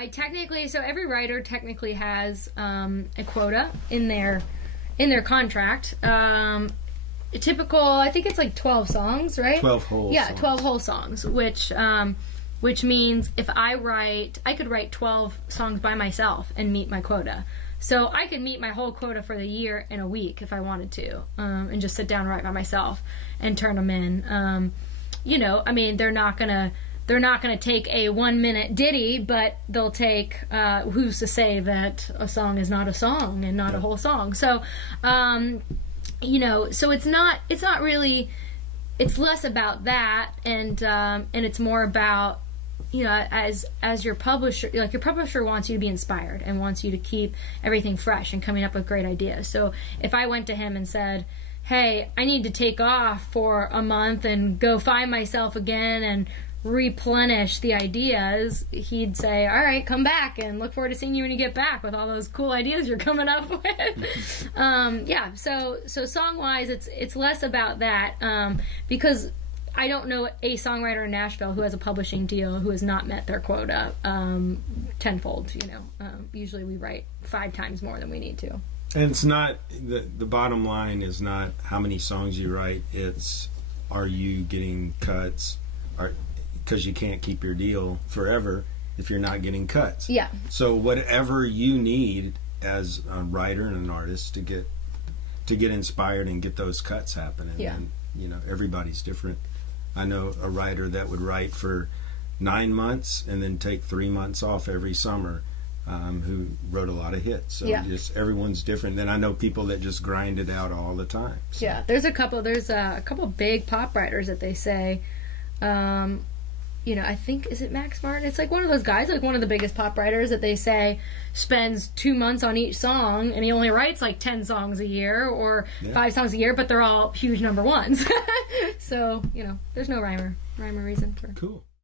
I technically, so every writer technically has a quota in their contract. Typical, I think it's like 12 songs, right? 12 whole songs. 12 whole songs, which means if I could write 12 songs by myself and meet my quota. So I could meet my whole quota for the year in a week if I wanted to, and just sit down and write by myself and turn them in. You know, I mean, they're not gonna take a 1-minute ditty, but they'll take, who's to say that a song is not a song and not a whole song. So, you know, so it's not really, it's less about that, and it's more about, you know, as your publisher, like your publisher wants you to be inspired and wants you to keep everything fresh and coming up with great ideas. So if I went to him and said, hey, I need to take off for a month and go find myself again and replenish the ideas, he'd say, all right, come back and look forward to seeing you when you get back with all those cool ideas you're coming up with. Yeah, so song-wise, it's less about that, because I don't know a songwriter in Nashville who has a publishing deal who has not met their quota tenfold, you know. Usually we write 5 times more than we need to. And it's not, the bottom line is not how many songs you write, it's are you getting cuts, because you can't keep your deal forever if you're not getting cuts. Yeah. So whatever you need as a writer and an artist to get inspired and get those cuts happening. Yeah. And, you know, everybody's different. I know a writer that would write for 9 months and then take 3 months off every summer, who wrote a lot of hits. So just everyone's different. Then I know people that just grind it out all the time. So. Yeah, there's a couple big pop writers that they say, you know, I think, is it Max Martin? It's like one of those guys, like one of the biggest pop writers that they say spends 2 months on each song, and he only writes like 10 songs a year or 5 songs a year, but they're all huge number ones. So, you know, there's no rhyme or reason for. Cool.